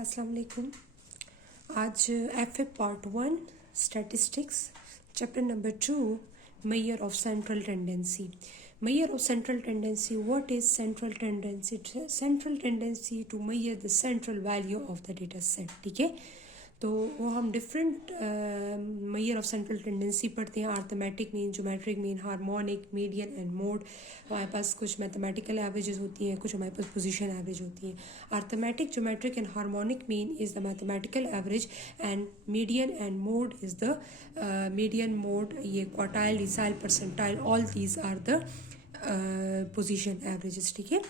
अस्सलाम वालेकुम। आज F part 1 statistics chapter number 2 measure of central tendency. Measure of central tendency, what is central tendency? Central tendency to measure the central value of the data set. ठीक है, तो वो हम different measure of central tendency पढ़ते हैं। Arithmetic mean, geometric mean, harmonic, median and mode. हमारे पास कुछ मैथमेटिकल एवरेजेस होती हैं, कुछ हमारे पास पोजीशन एवरेज होती हैं। Arithmetic, geometric and harmonic mean is the mathematical average and median and mode is the median mode. ये quartile, decile, percentile, all these are the position averages. ठीक है,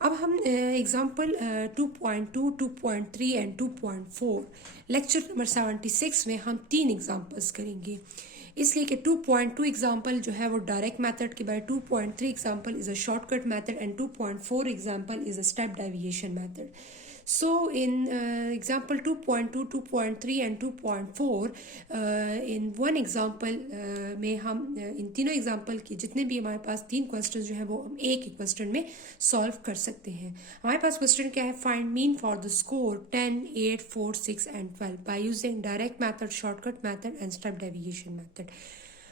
अब हम एग्जाम्पल 2.2, 2.3 एंड 2.4 लेक्चर नंबर 76 में हम 3 examples करेंगे, इसलिए कि 2.2 एग्जाम्पल जो है वो डायरेक्ट मेथड के बाद, 2.3 example is a shortcut method and 2.4 example is a step deviation method. So in example 2.2, 2.3 and 2.4 in one example में हम इन तीनों एग्जाम्पल की जितने भी हमारे पास 3 क्वेश्चन जो है वो हम एक ही क्वेश्चन में सॉल्व कर सकते हैं। हमारे पास क्वेश्चन क्या है? Find mean for the score 10, 8, 4, 6 and 12 by using direct method, shortcut method and step deviation method.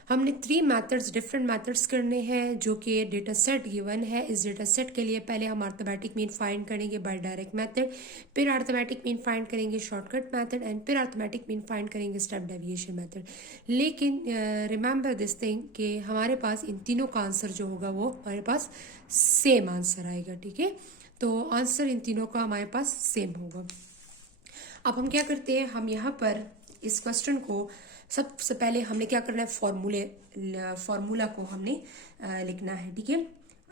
हमने 3 मेथड्स, डिफरेंट मेथड्स करने हैं जो कि डेटा सेट गिवन है। इस डेटा सेट के लिए पहले हम अर्थमेटिक मीन फाइंड करेंगे बाय डायरेक्ट मेथड, फिर अर्थमेटिक मीन फाइंड करेंगे शॉर्टकट मेथड एंड फिर अर्थमेटिक मीन फाइंड करेंगे स्टेप डेविएशन मेथड। लेकिन रिमेंबर दिस थिंग कि हमारे पास इन तीनों का आंसर जो होगा वो हमारे पास सेम आंसर आएगा। ठीक है, तो आंसर इन तीनों का हमारे पास सेम होगा। अब हम क्या करते हैं, हम यहाँ पर इस क्वेश्चन को सबसे पहले हमने क्या करना है, फॉर्मूला को हमने लिखना है। ठीक है,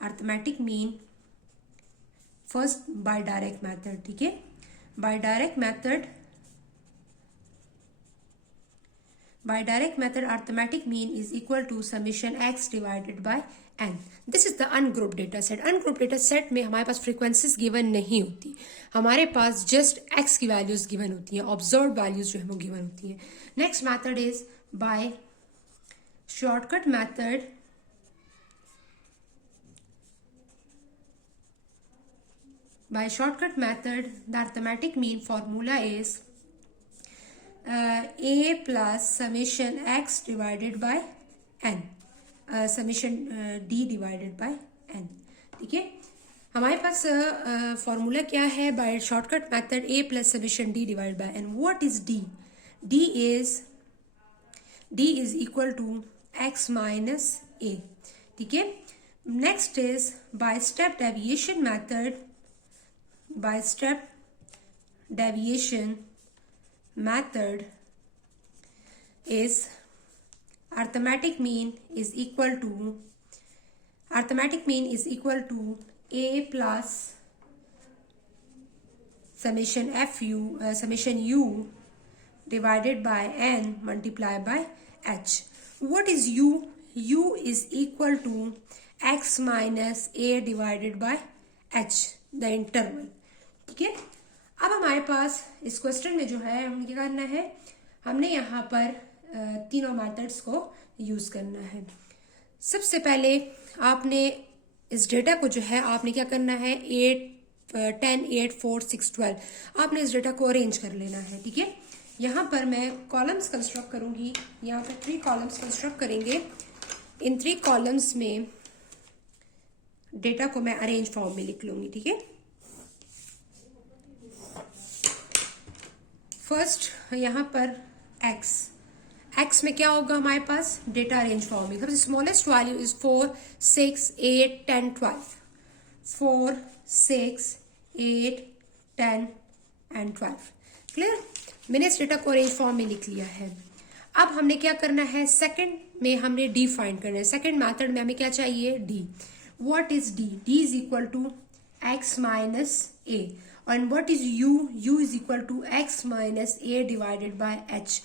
arithmetic mean first by direct method. ठीक है, by direct method arithmetic mean is equal to summation x divided by n. This is the ungroup data set. Ungroup data set में हमारे पास फ्रीक्वेंसीज गिवन नहीं होती, हमारे पास जस्ट एक्स की वैल्यूज गिवन होती हैं, ऑब्जर्व वैल्यूज जो है वो गिवन होती हैं। Next method is by shortcut method. By shortcut method, the arithmetic mean formula is a plus summation x divided by n, summation d divided by n. ठीक है, हमारे पास फॉर्मूला क्या है? By shortcut method a plus summation d divided by n. What is d? d is equal to x minus a. ठीक है, next is by step deviation method. By step deviation method is arithmetic mean is equal to a plus summation u divided by n multiplied by h. What is u? u is equal to x minus a divided by h, the interval. ठीक है, अब हमारे पास इस question में जो है हमें क्या करना है, हमने यहाँ पर तीनों मेथड्स को यूज करना है। सबसे पहले आपने इस डेटा को जो है आपने क्या करना है, 10, 8, 4, 6, 12 आपने इस डेटा को अरेंज कर लेना है। ठीक है, यहाँ पर मैं कॉलम्स कंस्ट्रक्ट करूंगी, यहाँ पर 3 कॉलम्स कंस्ट्रक्ट करेंगे। इन 3 कॉलम्स में डेटा को मैं अरेंज फॉर्म में लिख लूंगी। ठीक है, फर्स्ट यहाँ पर x में क्या होगा हमारे पास, डेटा अरेंज फॉर्म में सबसे smallest value is 4, 6, 8, 10, 12। 4, 6, 8, 10 and 12। Clear, मैंने इस डेटा को अरेंज फॉर्म में लिख लिया है। अब हमने क्या करना है, सेकंड में हमने डी फाइंड करना है। सेकंड मेथड में हमें क्या चाहिए, d. What is d? D is equal to x minus a. And what is u? u is equal to x minus a divided by h.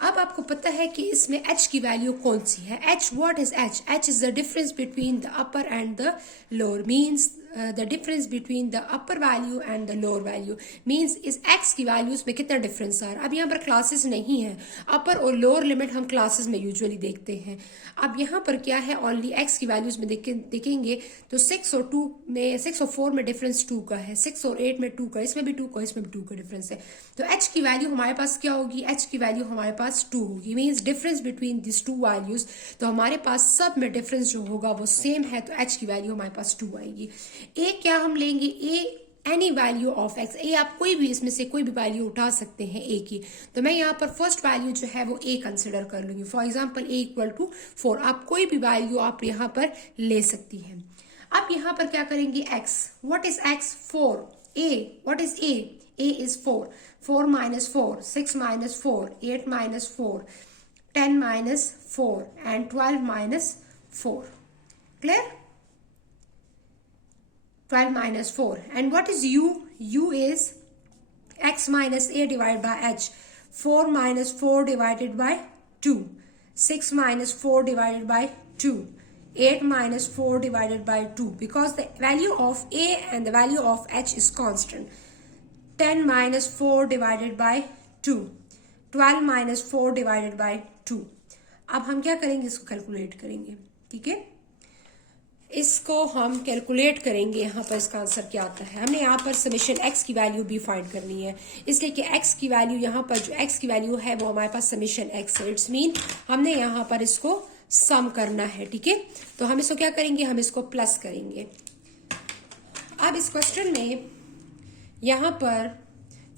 अब आपको पता है कि इसमें h की वैल्यू कौन सी है? h, what is h? h is the difference between the upper and the lower, means the difference between the upper value and the lower value, means इस x की वैल्यूज में कितना डिफरेंस आ रहा है। अब यहाँ पर क्लासेस नहीं है, अपर और लोअर लिमिट हम क्लासेस में यूजुअली देखते हैं। अब यहाँ पर क्या है, ओनली x की वैल्यूज में देखेंगे तो 6 और 2 में, 6 और 4 में डिफरेंस 2 का है, 6 और 8 में 2 का, इसमें भी 2 का, इसमें भी 2 का डिफरेंस है। तो h की वैल्यू हमारे पास क्या होगी, h की वैल्यू हमारे पास 2 होगी, means difference between this to values. तो हमारे पास सब में डिफरेंस जो होगा वो सेम है, तो h की वैल्यू हमारे पास 2 आएगी। a क्या हम लेंगे, a any value of x, ए आप कोई भी इसमें से कोई भी वैल्यू उठा सकते हैं a की। तो मैं यहाँ पर फर्स्ट वैल्यू जो है वो a कंसिडर कर लूंगी, for example a equal to 4। आप कोई भी वैल्यू आप यहाँ पर ले सकती हैं। अब यहाँ पर क्या करेंगे, x, what is x, 4, a, what is a is 4, 4 minus 4, 6 minus 4, 8 minus 4, 10 minus 4 and 12 minus 4. Clear? 12 minus 4. And what is u? U is x minus a divided by h. 4 minus 4 divided by 2. 6 minus 4 divided by 2. 8 minus 4 divided by 2. Because the value of a and the value of h is constant. 10 minus 4 divided by 2. 12 minus 4 divided by 2. अब हम क्या करेंगे, इसको calculate करेंगे। ठीक है, इसको हम कैलकुलेट करेंगे। यहाँ पर इसका आंसर क्या आता है, हमने यहाँ पर समेशन x की वैल्यू भी फाइंड करनी है, इसलिए कि x की वैल्यू, यहाँ पर जो x की वैल्यू है वो हमारे पास समेशन x है। इट्स मीन हमने यहाँ पर इसको सम करना है। ठीक है, तो हम इसको क्या करेंगे, हम इसको प्लस करेंगे। अब इस क्वेश्चन में यहाँ पर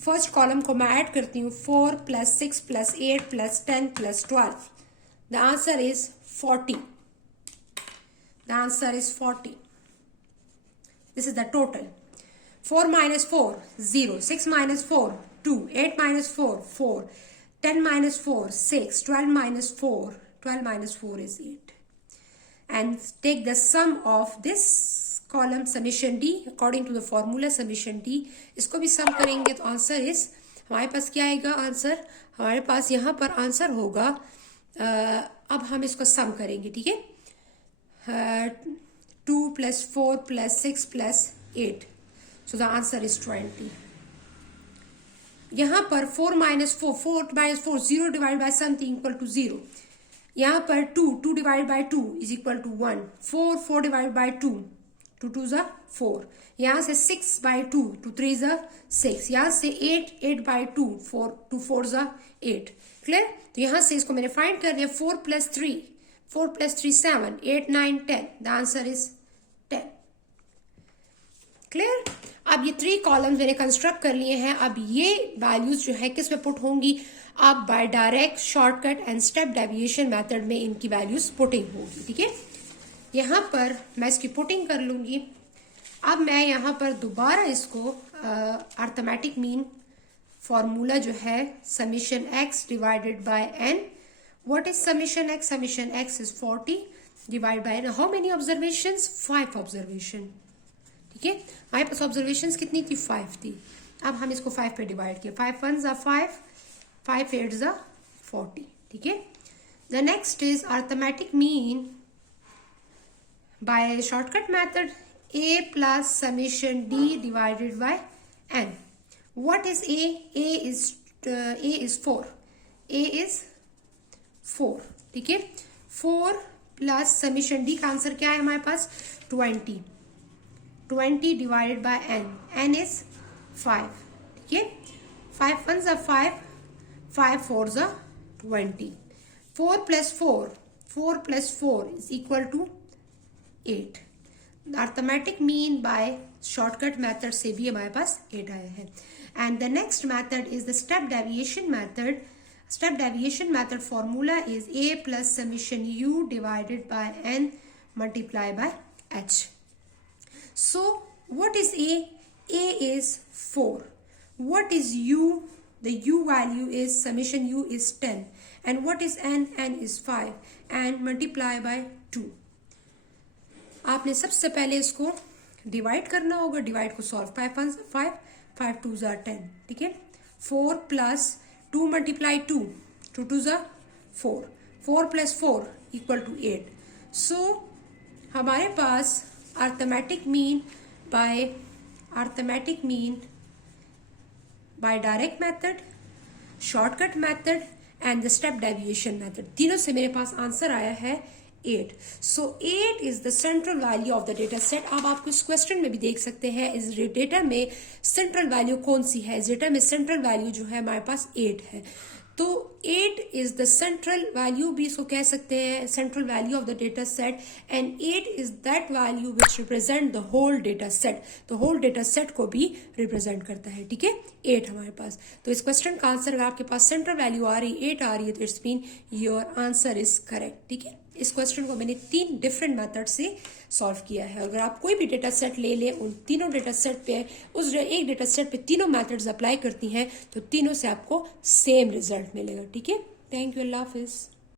फर्स्ट कॉलम को मैं ऐड करती हूँ, 4 + 6 + 8 + 10 + 12। The answer is 40. The answer is 40. This is the total. 4 minus 4, 0. 6 minus 4, 2. 8 minus 4, 4. 10 minus 4, 6. 12 minus 4, 12 minus 4 is 8. And take the sum of this column, summation D, according to the formula summation D. इसको भी sum करेंगे तो answer is, हमारे पास क्या आएगा answer, हमारे पास यहाँ पर आंसर होगा, अब हम इसको sum करेंगे। ठीक है, 2 + 4 + 6 + 8. So the answer is 20. यहाँ पर 4 minus 4, 4 minus 4, 0 divided by something equal to 0. यहाँ पर 2, 2 divided by 2 is equal to 1. 4, 4 divided by 2, 2 2s are 4. यहाँ से 6 by 2, 2 3s are 6. यहाँ से 8, 8 by 2, 4, 2 4s are 8. क्लियर? तो यहाँ से इसको मैंने फाइंड कर लिया, 4 + 3, 4 + 3 7, 8 9 10. The answer is 10. क्लियर? अब ये 3 कॉलम्स मैंने कंस्ट्रक्ट कर लिए हैं। अब ये वैल्यूज जो है किस में पुट होंगी, अब by direct, shortcut and step deviation method में इनकी वैल्यूज पुटिंग होगी। ठीक है, यहाँ पर मैं इसकी पुटिंग कर लूंगी। अब मैं यहाँ पर दोबारा इसको अर्थमेटिक मीन फॉर्मूला जो है, summation x divided by n. What is summation x? Summation x is 40 divided by how many observations? 5 observation. ठीक है, हमारे पास observations कितनी थी, 5 थी। अब हम इसको 5 पे डिवाइड किया, 5 1s are 5, 5 8s are 40. ठीक है, the next is arithmetic mean by shortcut method, a plus summation d divided by n. What is a? A is 4. A is 4. ठीक है, 4 प्लस समीशन डी का आंसर क्या है हमारे पास, 20. 20 divided by n. n is 5. ठीक है, 5 1s are 5, 5 4s are 20. 4 + 4, 4 + 4 is equal to 8. Arithmetic mean by shortcut method से भी हमारे पास 8 आया है। And the next method is the step deviation method. Step deviation method formula is a plus summation u divided by n multiplied by h. So what is a? A is 4. What is u? The u value is, summation u is 10. And what is n? N is 5. And multiply by 2. आपने सबसे पहले इसको divide करना होगा, divide को solve, 5 1s 5, 5 2s are 10. ठीक है, 4 plus 2 multiply 2, 2 2s are 4, 4 plus 4 equal to 8. So हमारे पास arithmetic mean by arithmetic mean, by direct method, shortcut method and the step deviation method. तीनों से मेरे पास आंसर आया है 8. So 8 is the central value of the data set. अब आपको इस क्वेश्चन में भी देख सकते हैं इस डेटा में सेंट्रल वैल्यू कौन सी है. इस डेटा में सेंट्रल वैल्यू जो है हमारे पास 8 है. तो 8 इज द सेंट्रल वैल्यू भी इसको कह सकते हैं, central value of the data set, and 8 is that value which represent the whole data set. तो होल डेटा सेट को भी रिप्रेजेंट करता है. ठीक है, 8 हमारे पास. तो इस क्वेश्चन का आंसर अगर आपके पास सेंट्रल वैल्यू आ रही 8 आ रही है तो it's mean your answer is correct. ठीक है, इस क्वेश्चन को मैंने 3 डिफरेंट मेथड से सॉल्व किया है. अगर आप कोई भी डेटा सेट ले लें, उन तीनों डेटा सेट पे उस एक डेटा सेट पे तीनों मेथड्स अप्लाई करती हैं तो तीनों से आपको सेम रिजल्ट मिलेगा. ठीक है, थैंक यू, अल्लाह हाफिज.